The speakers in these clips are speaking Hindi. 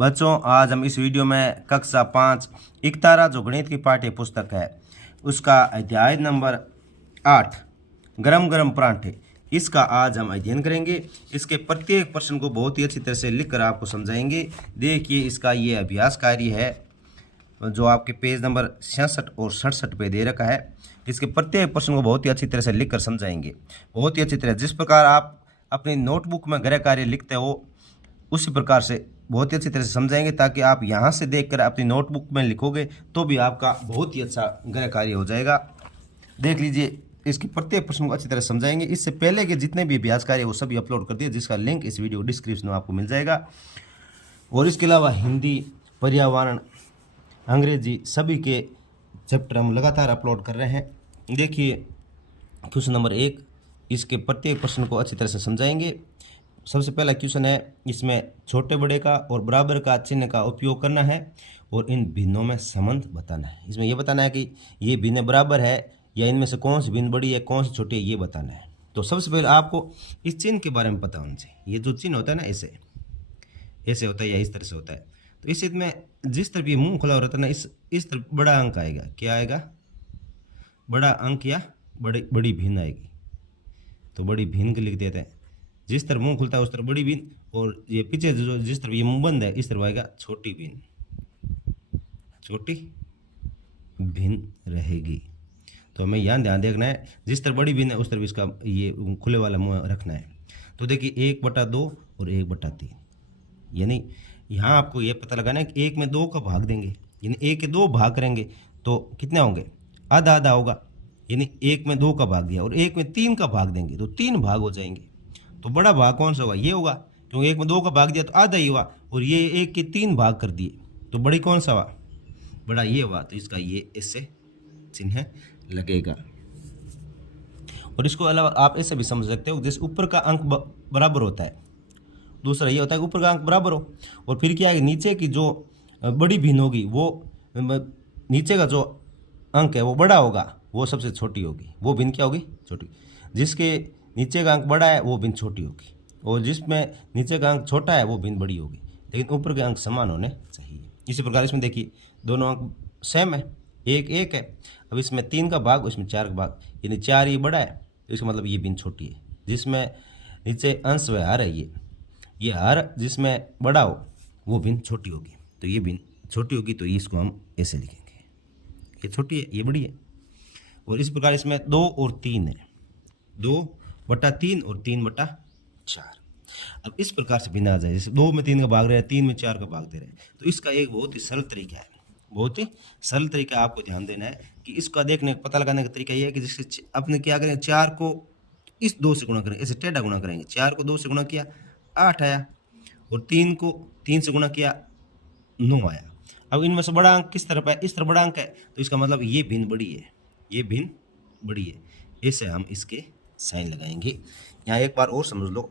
बच्चों, आज हम इस वीडियो में कक्षा 5 एकतारा जो गणित की पाठ्य पुस्तक है उसका अध्याय नंबर 8 गरम गरम परांठे, इसका आज हम अध्ययन करेंगे। इसके प्रत्येक प्रश्न को बहुत ही अच्छी तरह से लिखकर आपको समझाएंगे। देखिए, इसका ये अभ्यास कार्य है जो आपके पेज नंबर 66 और 67 पे दे रखा है। इसके प्रत्येक प्रश्न को बहुत ही अच्छी तरह से लिखकर समझाएंगे, बहुत ही अच्छी तरह। जिस प्रकार आप अपनी नोटबुक में गृह कार्य लिखते हो उसी प्रकार से बहुत ही अच्छी तरह से समझाएंगे, ताकि आप यहाँ से देखकर अपनी नोटबुक में लिखोगे तो भी आपका बहुत ही अच्छा गृह कार्य हो जाएगा। देख लीजिए, इसके प्रत्येक प्रश्न को अच्छी तरह समझाएंगे। इससे पहले के जितने भी अभ्यास कार्य वो सभी अपलोड कर दिए, जिसका लिंक इस वीडियो डिस्क्रिप्शन में आपको मिल जाएगा। और इसके अलावा हिंदी, पर्यावरण, अंग्रेजी सभी के चैप्टर हम लगातार अपलोड कर रहे हैं। देखिए, क्वेश्चन नंबर 1, इसके प्रत्येक प्रश्न को अच्छी तरह से समझाएंगे। सबसे पहला क्वेश्चन है, इसमें छोटे बड़े का और बराबर का चिन्ह का उपयोग करना है और इन भिन्नों में संबंध बताना है। इसमें यह बताना है कि ये भिन्न बराबर है या इनमें से कौन सी भिन्न बड़ी है, कौन सी छोटी है, ये बताना है। तो सबसे पहले आपको इस चिन्ह के बारे में पता होना चाहिए। ये जो चिन्ह होता है ना, ऐसे ऐसे होता है या इस तरह से होता है। तो इस चिन्ह में जिस तरफ ये मुंह खुला हो रहता है ना, इस तरफ बड़ा अंक आएगा। क्या आएगा? बड़ा अंक या बड़ी भिन्न आएगी। तो बड़ी भिन्न लिख देते हैं। जिस तरफ मुंह खुलता है उस तरफ बड़ी भिन्न, और ये पीछे जो जिस तरफ ये मुंह बंद है इस तरफ आएगा छोटी भिन्न। छोटी भिन्न रहेगी। तो हमें यहाँ ध्यान देखना है, जिस तरफ बड़ी भिन्न है उस तरफ इसका ये खुले वाला मुंह रखना है। तो देखिए, 1/2 और 1/3, यानी यहाँ आपको ये पता लगाना है कि 1 में 2 का भाग देंगे, यानी 1 के 2 भाग करेंगे तो कितने होंगे? आधा आधा होगा। यानी 1 में 2 का भाग दिया और 1 में 3 का भाग देंगे तो 3 भाग हो जाएंगे। तो बड़ा भाग कौन सा होगा? ये होगा, क्योंकि 1 में 2 का भाग दिया तो आधा ही हुआ, और ये 1 के 3 भाग कर दिए तो बड़ी कौन सा हुआ? बड़ा ये हुआ। तो इसका ये इससे चिन्ह लगेगा। और इसको अलावा आप ऐसे भी समझ सकते हो, जैसे ऊपर का अंक बराबर होता है, दूसरा ये होता है कि ऊपर का अंक बराबर हो और फिर क्या है, नीचे की जो बड़ी भिन्न होगी वो नीचे का जो अंक है वो बड़ा होगा, वो सबसे छोटी होगी। वो भिन्न क्या होगी? छोटी। जिसके नीचे का अंक बड़ा है वो भिन्न छोटी होगी, और जिसमें नीचे का अंक छोटा है वो भिन्न बड़ी होगी, लेकिन ऊपर के अंक समान होने चाहिए। इसी प्रकार इसमें देखिए, दोनों अंक सेम है, 1 1 है। अब इसमें 3 का भाग, इसमें 4 का भाग, यानी 4 ये बड़ा है, तो इसका मतलब ये भिन्न छोटी है। जिसमें नीचे अंश व हर है, ये हर जिसमें बड़ा हो वो भिन्न छोटी होगी। तो ये भिन्न छोटी होगी, तो इसको हम ऐसे लिखेंगे, ये छोटी है, ये बड़ी है। और इस प्रकार इसमें 2 और 3 है, 2/3 और 3/4। अब इस प्रकार से भिन्न आ जाए, जैसे 2 में 3 का भाग रहे हैं, 3 में 4 का भाग दे रहे हैं। तो इसका एक बहुत ही सरल तरीका है, बहुत ही सरल तरीका आपको ध्यान देना है कि इसका देखने पता लगाने का तरीका ये है कि जैसे अपने क्या करें, 4 को इस 2 से गुणा करें, ऐसे टेढ़ा गुणा करेंगे। 4 को 2 से गुणा किया 8 आया, और 3 को 3 से गुणा किया 9 आया। अब इनमें से बड़ा अंक किस तरफ है? इस तरफ बड़ा अंक है, तो इसका मतलब ये भिन्न बड़ी है, ये भिन्न बड़ी है। ऐसे हम इसके साइन लगाएंगे। यहाँ एक बार और समझ लो,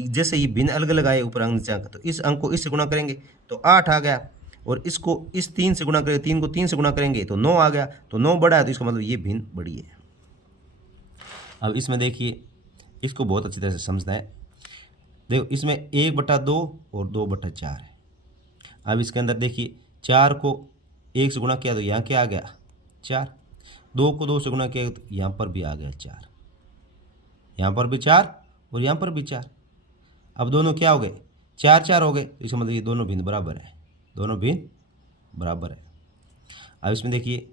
जैसे ये भिन्न अलग अलग आए ऊपर अंक नीचे अंक, तो इस अंक को इससे गुणा करेंगे तो 8 आ गया, और इसको इस 3 से गुणा करेंगे, 3 को 3 से गुणा करेंगे तो 9 आ गया। तो 9 बड़ा है, तो इसका मतलब ये भिन्न बड़ी है। अब इसमें देखिए, इसको बहुत अच्छी तरह से समझना है। देखो, इसमें 1/2 और 2/4 है। अब इसके अंदर देखिए, 4 को 1 से गुणा किया तो यहाँ क्या आ गया? 4। 2 को 2 से गुणा किया तो यहाँ पर भी आ गया 4, यहाँ पर भी 4 और यहाँ पर भी 4। अब दोनों क्या हो गए? 4 4 हो गए, तो इसका मतलब ये दोनों भिन्न बराबर है, दोनों भिन्न बराबर है। अब इसमें देखिए,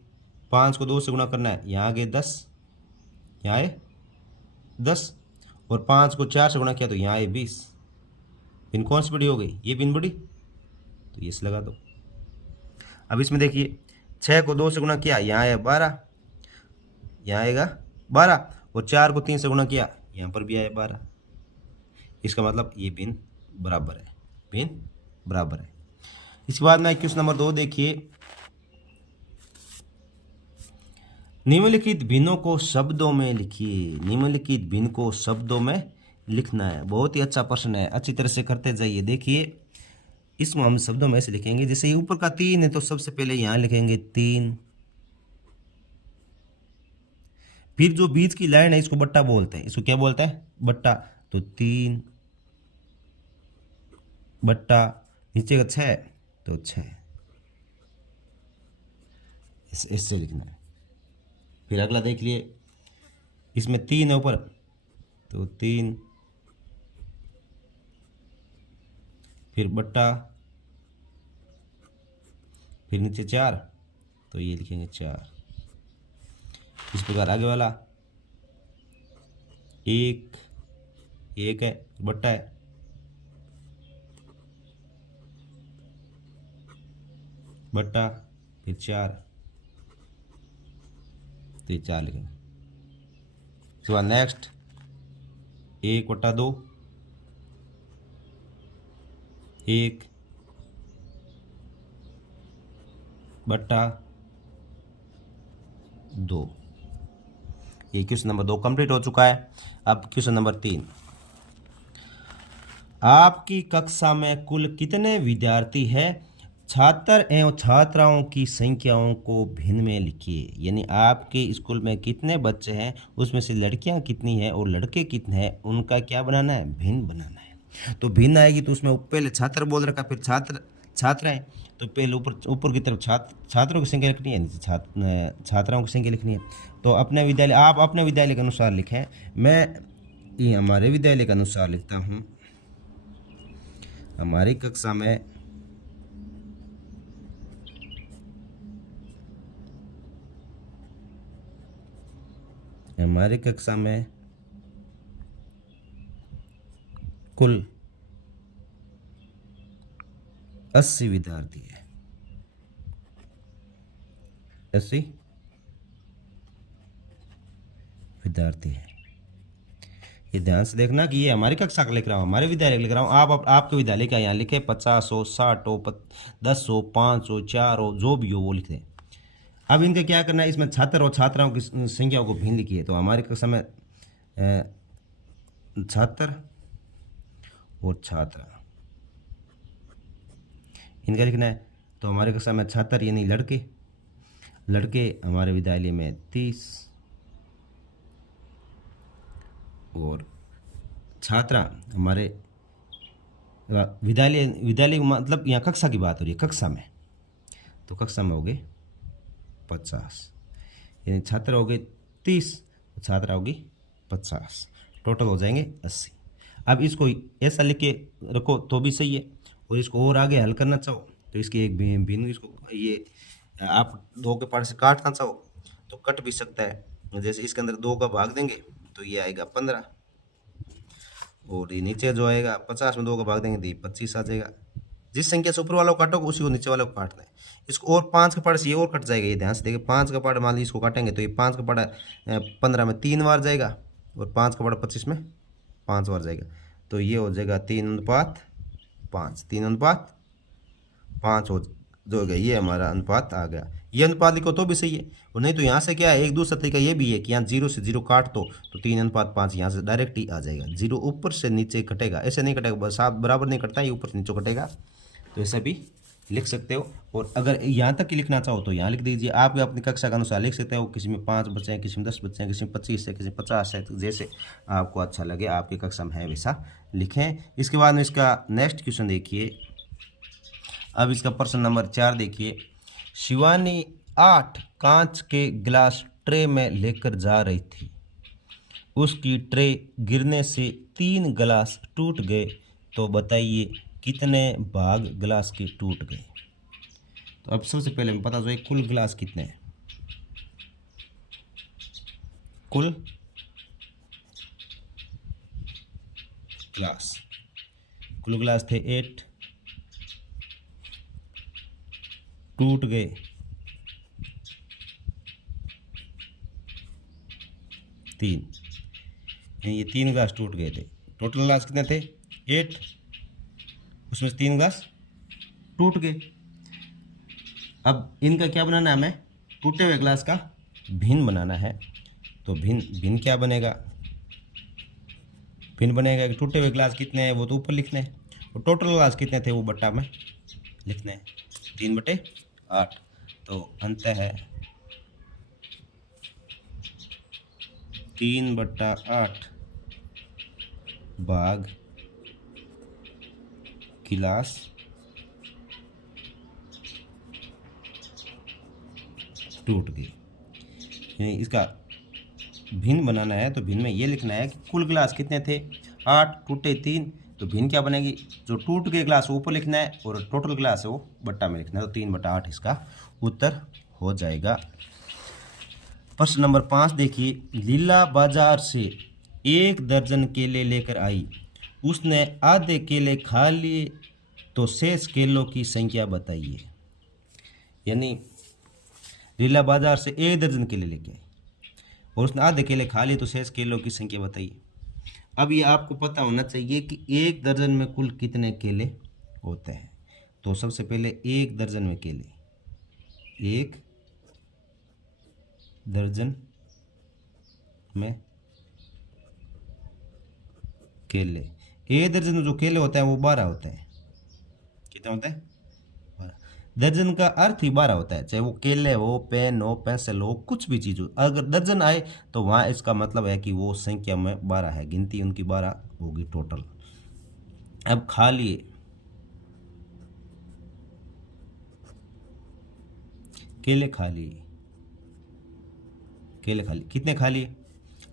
5 को 2 से गुणा करना है, यहाँ आ गए 10, यहाँ आए 10, और 5 को 4 से गुणा किया तो यहाँ आए 20। भिन्न कौन सी बड़ी हो गई? ये भिन्न बड़ी, तो ये से लगा दो। अब इसमें देखिए, 6 को 2 से गुणा किया, यहाँ आया 12, यहाँ आएगा 12, और 4 को 3 से गुणा किया, यहाँ पर भी आया 12। इसका मतलब ये भिन्न बराबर है, भिन्न बराबर है। इसके बाद में क्वेश्चन नंबर 2 देखिए, निम्नलिखित भिन्नों को शब्दों में लिखिए। निम्नलिखित भिन्न को शब्दों में लिखना है। बहुत ही अच्छा प्रश्न है, अच्छी तरह से करते जाइए। देखिए, इसको हम शब्दों में ऐसे लिखेंगे, जैसे ये ऊपर का 3 है तो सबसे पहले यहाँ लिखेंगे 3, फिर जो बीच की लाइन है इसको बट्टा बोलते हैं। इसको क्या बोलते हैं? बट्टा। तो 3 बट्टा, नीचे का 6 तो 6 इससे लिखना है। फिर अगला देख लिए, इसमें 3 है ऊपर तो 3, फिर बट्टा, फिर नीचे 4 तो ये लिखेंगे 4। इस प्रकार आगे वाला 1 है, बट्टा है, बट्टा, फिर 4 तो ये 4 लिखेंगे। इसके बाद नेक्स्ट 1/2, 1 बट्टा 2। ये क्वेश्चन नंबर 2 कंप्लीट हो चुका है। अब क्वेश्चन नंबर 3, आपकी कक्षा में कुल कितने विद्यार्थी हैं? छात्र एवं छात्राओं की संख्याओं को भिन्न में लिखिए। यानी आपके स्कूल में कितने बच्चे हैं, उसमें से लड़कियां कितनी हैं और लड़के कितने हैं, उनका क्या बनाना है, भिन्न बनाना है। तो भिन्न आएगी तो उसमें पहले छात्र बोल रखा, फिर छात्र हैं तो पहले ऊपर की तरफ छात्रों की संख्या लिखनी है, नीचे छात्राओं की संख्या लिखनी है। तो अपने विद्यालय, आप अपने विद्यालय के अनुसार लिखें, मैं ये हमारे विद्यालय के अनुसार लिखता हूँ। हमारी कक्षा में कुल 80 विद्यार्थी है। 80 विद्यार्थी है। ये ध्यान से देखना कि ये हमारी कक्षा का लिख रहा हूँ, हमारे विद्यालय का लिख रहा हूँ। आप आपके विद्यालय का यहाँ लिखे, 50 हो, 60 हो, 10 हो, 5 हो, 4 हो, जो भी हो वो लिख दें। अब इनका क्या करना है, इसमें छात्र और छात्राओं की संख्या को भिन्न लिखिए। तो हमारी कक्षा में छात्र और छात्रा इनका लिखना है। तो हमारे कक्षा में छात्र यानी लड़के हमारे विद्यालय में 30 और छात्रा हमारे विद्यालय मतलब यहाँ कक्षा की बात हो रही है, कक्षा में तो कक्षा में हो गए 50, यानी छात्र हो गए 30, छात्रा होगी 50, टोटल हो जाएंगे 80। अब इसको ऐसा लिख के रखो तो भी सही है, और इसको और आगे हल करना चाहो तो इसकी एक भिन्न, इसको ये आप 2 के पार्ट से काटना चाहो तो कट भी सकता है। जैसे इसके अंदर 2 का भाग देंगे तो ये आएगा 15, और ये नीचे जो आएगा 50 में 2 का भाग देंगे तो ये 25 आ जाएगा। जिस संख्या से ऊपर वाला को काटोगे उसी को नीचे वाले को काटना है। इसको और 5 का पार्ट से ये और कट जाएगा, ये ध्यान से देखिए। 5 का पार्ट मान लीजिए इसको काटेंगे तो ये 5 का पार्ट 15 में 3 बार जाएगा, और 5 का पार्ट 25 में 5 बार जाएगा। तो ये हो जाएगा 3:5, 3:5 हो जो गया, ये हमारा अनुपात आ गया। ये अनुपात लिखो तो भी सही है, और नहीं तो यहाँ से क्या है, एक दूसरा तरीका ये भी है कि यहाँ 0 से 0 काट दो तो 3:5 यहाँ से डायरेक्ट ही आ जाएगा। 0 ऊपर से नीचे कटेगा, ऐसे नहीं कटेगा, बस आप बराबर नहीं कटता, ये ऊपर से नीचे कटेगा। तो ऐसा भी लिख सकते हो। और अगर यहाँ तक ही लिखना चाहो तो यहाँ लिख दीजिए। आप अपनी कक्षा के अनुसार लिख सकते हो, किसी में 5 बच्चे हैं, किसी में 10 बच्चे हैं, किसी में 25 है, किसी में 50 है, तो जैसे आपको अच्छा लगे आपकी कक्षा में है वैसा लिखें। इसके बाद में इसका नेक्स्ट क्वेश्चन देखिए। अब इसका प्रश्न नंबर 4 देखिए। शिवानी 8 कांच के गिलास ट्रे में लेकर जा रही थी, उसकी ट्रे गिरने से 3 गिलास टूट गए, तो बताइए कितने भाग गिलास के टूट गए। तो अब सबसे पहले हमें पता चले कुल गिलास कितने हैं। कुल गिलास थे 8, टूट गए 3, ये 3 गिलास टूट गए थे। टोटल गिलास कितने थे 8, उसमें से 3 गिलास टूट गए। अब इनका क्या बनाना है, हमें टूटे हुए गिलास का भिन्न बनाना है। तो भिन्न क्या बनेगा, भिन्न बनेगा कि टूटे हुए गिलास कितने हैं वो तो ऊपर लिखने हैं, और टोटल गिलास कितने थे वो बट्टा में लिखने हैं, 3/8। तो अंत है 3/8 भाग गिलास टूट गए। यानी इसका भिन्न बनाना है तो भिन्न में ये लिखना है कि कुल गिलास कितने थे 8, टूटे 3, तो भिन्न क्या बनेगी, जो टूट गए गिलास ऊपर लिखना है और टोटल गिलास है वो बट्टा में लिखना है, तो 3/8 इसका उत्तर हो जाएगा। प्रश्न नंबर 5 देखिए, लीला बाजार से 1 दर्जन केले लेकर आई, उसने आधे केले खा लिए, तो शेष केलों की संख्या बताइए। यानी लीला बाजार से 1 दर्जन केले लेके आई और उसने आधे केले खा लिए, तो शेष केलों की संख्या बताइए। अब ये आपको पता होना चाहिए कि 1 दर्जन में कुल कितने केले होते हैं। तो सबसे पहले 1 दर्जन में केले, 1 दर्जन में केले, 1 दर्जन में जो केले होते हैं वो 12 होते हैं। कितने होते हैं? 12। दर्जन का अर्थ ही 12 होता है, चाहे वो केले हो, पेन हो, पेंसिल हो, कुछ भी चीज़ हो, अगर दर्जन आए तो वहाँ इसका मतलब है कि वो संख्या में 12 है, गिनती उनकी 12 होगी टोटल। अब खा लिए, केले खा लिए, केले खा लिए, कितने खा लिए?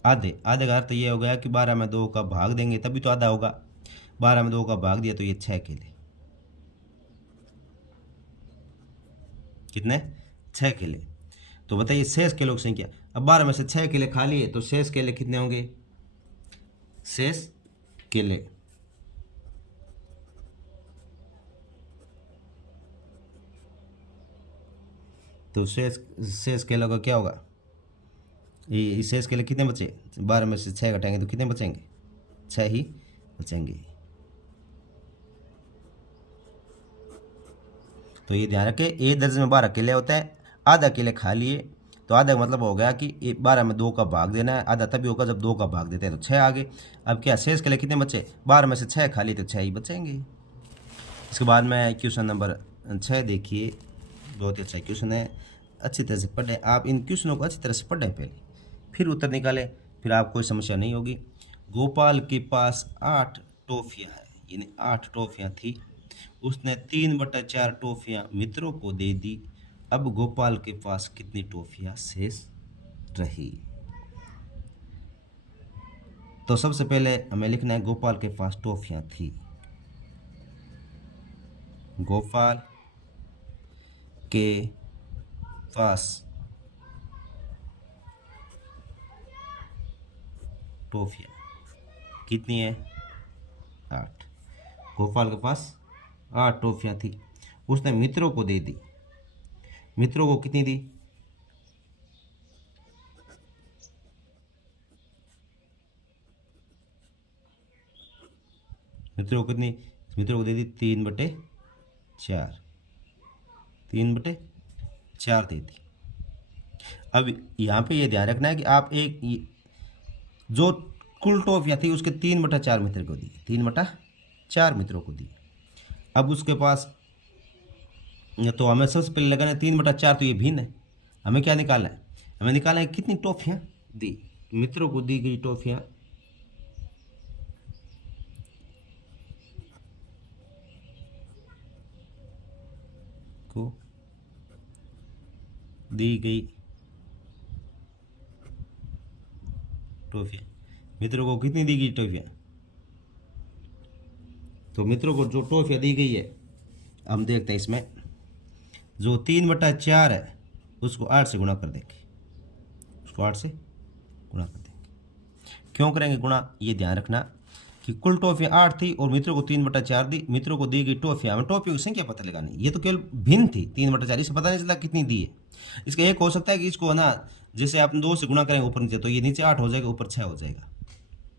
आधे। आधे का अर्थ ये हो गया कि 12 में 2 का भाग देंगे तभी तो आधा होगा। 12 में 2 का भाग दिया तो ये 6 केले। कितने? 6 केले। तो बताइए शेष केलों की संख्या। अब 12 में से 6 केले खा लिए तो शेष केले कितने होंगे? शेष केले तो शेष केलों का क्या होगा? ये शेष केले कितने बचे? 12 में से 6 घटाएंगे तो कितने बचेंगे? 6 ही बचेंगे। तो ये ध्यान रखें, 1 दर्जन में 12 केले होते हैं, आधा केले खा लिए, तो आधा मतलब हो गया कि 12 में 2 का भाग देना है, आधा तभी होगा जब 2 का भाग देते हैं, तो 6 आ गए। अब क्या शेष केले कितने बचे? 12 में से 6 खा लिए तो 6 ही बचेंगे। इसके बाद में क्वेश्चन नंबर 6 देखिए, बहुत ही अच्छा क्वेश्चन है, अच्छी तरह से पढ़ें आप, इन क्वेश्चनों को अच्छी तरह से पढ़ें पहले, फिर उत्तर निकालें, फिर आप कोई समस्या नहीं होगी। गोपाल के पास 8 टॉफियाँ है, यानी 8 टॉफियाँ थी, उसने 3/4 टॉफियाँ मित्रों को दे दी। अब गोपाल के पास कितनी टॉफियाँ शेष रही? तो सबसे पहले हमें लिखना है गोपाल के पास टॉफियाँ थी। गोपाल के पास टॉफियाँ कितनी है? 8। गोपाल के पास 8 टॉफियाँ थी, उसने मित्रों को दे दी। मित्रों को कितनी दी? मित्रों को कितनी? मित्रों को दे दी 3/4, 3/4 दे दी। अब यहाँ पे ये ध्यान रखना है कि आप जो कुल टॉफियाँ थी उसके 3/4 मित्र को दी, 3/4 मित्रों को दी। अब उसके पास तो हमें सबसे पहले लगाना है 3/4, तो ये भिन्न है, हमें क्या निकालना है? हमें निकालना है कितनी टॉफियाँ दी। मित्रों को दी गई टॉफियाँ को दी गई टॉफियाँ, मित्रों को कितनी दी गई टॉफियाँ? तो मित्रों को जो टॉफियाँ दी गई है, हम देखते हैं इसमें जो 3/4 है उसको 8 से गुणा कर देंगे, उसको 8 से गुणा कर देंगे। क्यों करेंगे गुणा? ये ध्यान रखना कि कुल टॉफियाँ 8 थी और मित्रों को 3/4 दी। मित्रों को दी गई टॉफियाँ, हमें टॉफियों की संख्या पता लगानी, ये तो केवल भिन्न थी 3/4, इसे पता नहीं चलता कितनी दी है। इसका एक हो सकता है कि इसको ना जैसे आप 2 से गुणा करेंगे ऊपर नीचे, तो ये नीचे 8 हो जाएगा, ऊपर 6 हो जाएगा।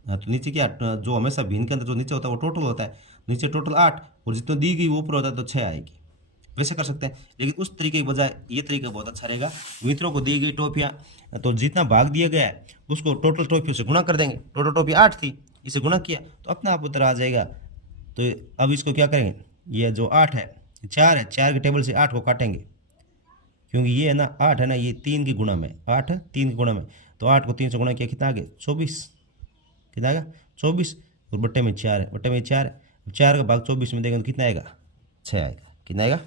हाँ, तो नीचे क्या, जो हमेशा भिन्न के अंदर जो नीचे होता है वो टोटल होता है, नीचे टोटल 8 और जितना दी गई वो ऊपर होता है तो 6 आएगी। वैसे कर सकते हैं, लेकिन उस तरीके के बजाय ये तरीका बहुत अच्छा रहेगा। मित्रों को दी गई टॉफियाँ, तो जितना भाग दिया गया है उसको टोटल टॉफियों से गुणा कर देंगे। टोटल टॉफी 8 थी, इसे गुणा किया तो अपने आप उत्तर आ जाएगा। तो अब इसको क्या करेंगे, ये जो 8 है 4 है, 4 के टेबल से 8 को काटेंगे, क्योंकि ये है ना 8 है ना, ये 3 की गुणा में, 8 है 3 की गुणा में, तो 8 को 3 से गुणा किया कितना आ गया? 24। कितना आएगा? 24। और बट्टे में 4 है, बट्टे में 4 है, 4 का भाग 24 में देंगे तो कितना आएगा? 6 आएगा। कितना आएगा?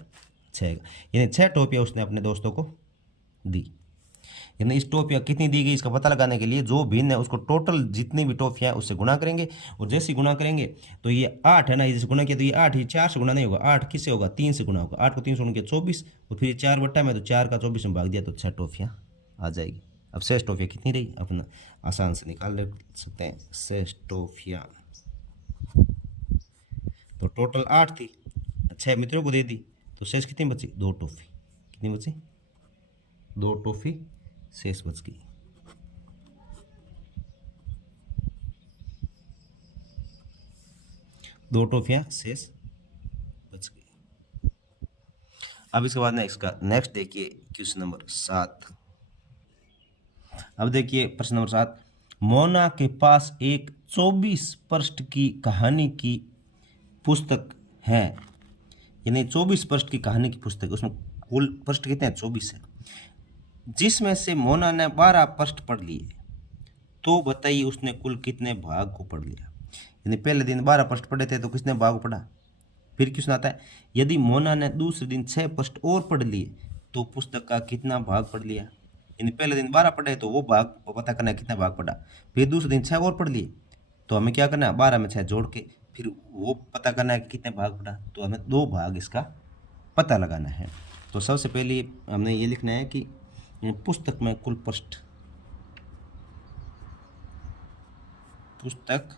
6 आएगा। यानी 6 टॉफियाँ उसने अपने दोस्तों को दी। यानी इस टॉफियाँ कितनी दी गई इसका पता लगाने के लिए जो भिन्न है उसको टोटल जितनी भी टॉफियाँ उससे गुणा करेंगे, और जैसे गुणा करेंगे तो ये 8 है ना, जैसे गुणा किया तो ये 8, ये 4 से गुणा नहीं होगा, 8 किससे होगा, 3 से गुणा होगा, 8 को 3 से गुणा किया 24, और फिर ये 4 बट्टा में तो 4 का 24 में भाग दिया तो 6 टॉफियाँ आ जाएगी। अब शेष टॉफियाँ कितनी रही अपना आसान से निकाल सकते हैं, शेष टॉफियाँ तो टोटल 8 थी, 6 मित्रों को दे दी तो शेष कितनी बची, 2 टॉफी, कितनी बची, 2 टॉफी शेष बच गई। दो टॉफियाँ शेष बच गई। अब इसके बाद नेक्स्ट देखिए क्वेश्चन नंबर 7। अब देखिए प्रश्न नंबर 7, मोना के पास एक 24 पृष्ठ की कहानी की पुस्तक है, यानी 24 पृष्ठ की कहानी की पुस्तक, उसमें कुल पृष्ठ कितने हैं, 24 है, जिसमें से मोना ने 12 पृष्ठ पढ़ लिए, तो बताइए उसने कुल कितने भाग को पढ़ लिया। यानी पहले दिन 12 पृष्ठ पढ़े थे तो किसने भाग पढ़ा। फिर क्वेश्चन आता है, यदि मोना ने दूसरे दिन 6 पृष्ठ और पढ़ लिए तो पुस्तक का कितना भाग पढ़ लिया। यानी पहले दिन 12 पढ़े तो वो भाग पता करना है कितना भाग पढ़ा, फिर दूसरे दिन 6 और पढ़ लिए तो हमें क्या करना है, 12 में 6 जोड़ के फिर वो पता करना है कि कितने भाग पढ़ा, तो हमें 2 भाग इसका पता लगाना है। तो सबसे पहले हमने ये लिखना है कि पुस्तक में कुल पृष्ठ, पुस्तक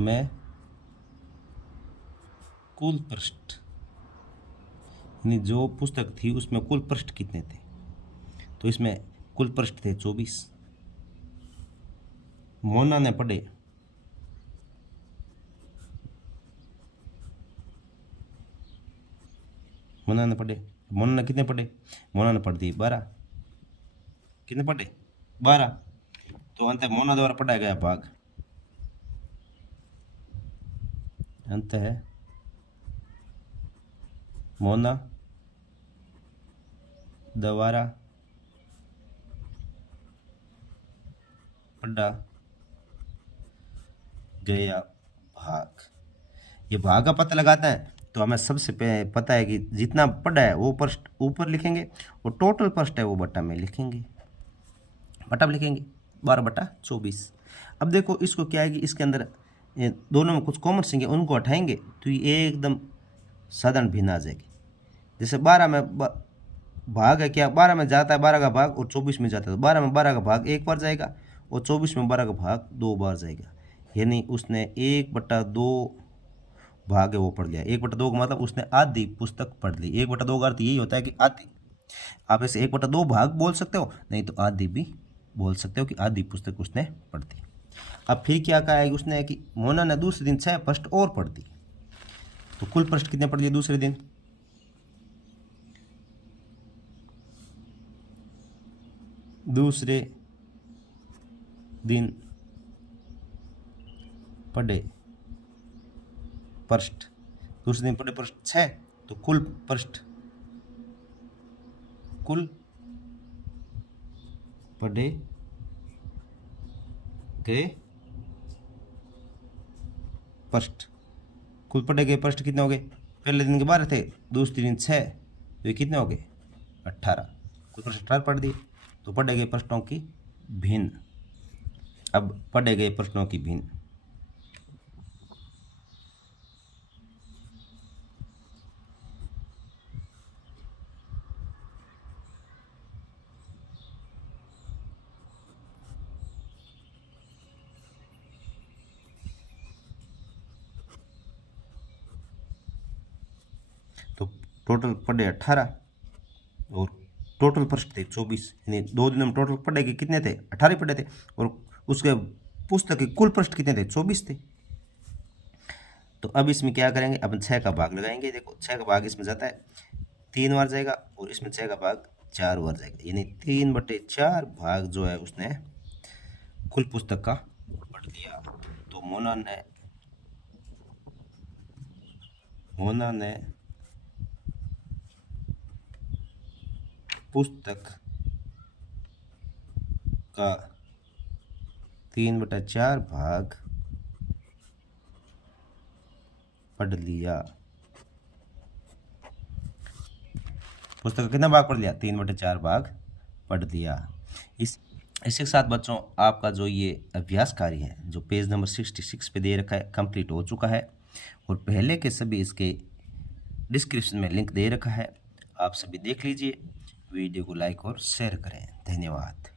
में कुल पृष्ठ, यानी जो पुस्तक थी उसमें कुल पृष्ठ कितने थे, तो इसमें कुल पृष्ठ थे 24। मोना ने पढ़े, मोना ने कितने पढ़े, मोना ने पढ़ दिए 12, कितने पढ़े 12, तो अंत मोना द्वारा पढ़ाया गया भाग, अंत है मोना द्वारा पढ़ा गया भाग। ये भाग का पता लगाता है तो हमें सबसे पता है कि जितना पढ़ा है वो पृष्ठ ऊपर लिखेंगे और टोटल पृष्ठ है वो बट्टा में लिखेंगे, बट्टा में लिखेंगे 12/24। अब देखो इसको क्या है कि इसके अंदर ये दोनों में कुछ कॉमन संख्या उनको हटाएंगे तो ये एकदम साधारण भिन्न आ जाएगी। जैसे 12 में भाग है क्या, 12 में जाता है 12 का भाग और 24 में जाता है, तो 12 में 12 का भाग एक बार जाएगा और 24 में 12 का भाग 2 बार जाएगा, यानी उसने 1/2 भाग है वो पढ़ लिया। 1/2 का मतलब उसने आधी पुस्तक पढ़ ली। 1/2 का अर्थ यही होता है कि आधी, आप ऐसे 1/2 भाग बोल सकते हो, नहीं तो आधी भी बोल सकते हो कि आधी पुस्तक उसने पढ़ दी। अब फिर क्या कहा है उसने कि मोना ने दूसरे दिन 6 पृष्ठ और पढ़ दी, तो कुल पृष्ठ कितने पढ़ दिए दूसरे दिन, दूसरे दिन पढ़े पृष्ठ, दूसरे दिन पढ़े पृष्ठ 6, तो कुल पृष्ठ, कुल पढ़े गए पृष्ठ, कुल पढ़े गए पृष्ठ कितने हो गए, पहले दिन के 12 थे, दूसरे दिन 6, तो ये कितने हो गए 18, कुल पृष्ठ 18 पढ़ दिए। तो पढ़े गए पृष्ठों की भिन्न, अब पढ़े गए प्रश्नों की भिन्न, तो टोटल पढ़े 18 और टोटल पृष्ठ थे 24, यानी 2 दिन में टोटल पढ़े के कितने थे 18 पढ़े थे, और उसके पुस्तक के कुल पृष्ठ कितने थे 24 थे। तो अब इसमें क्या करेंगे, अपन 6 का भाग लगाएंगे। देखो 6 का भाग इसमें जाता है 3 बार जाएगा और इसमें 6 का भाग 4 बार जाएगा, यानी 3/4 भाग जो है उसने कुल पुस्तक का पढ़ लिया। तो मोना ने पुस्तक का 3/4 भाग पढ़ लिया। पुस्तक का कितना भाग पढ़ लिया, 3/4 भाग पढ़ लिया। इसके साथ बच्चों आपका जो ये अभ्यास कार्य है जो पेज नंबर 66 पे दे रखा है कंप्लीट हो चुका है, और पहले के सभी इसके डिस्क्रिप्शन में लिंक दे रखा है, आप सभी देख लीजिए। वीडियो को लाइक और शेयर करें। धन्यवाद।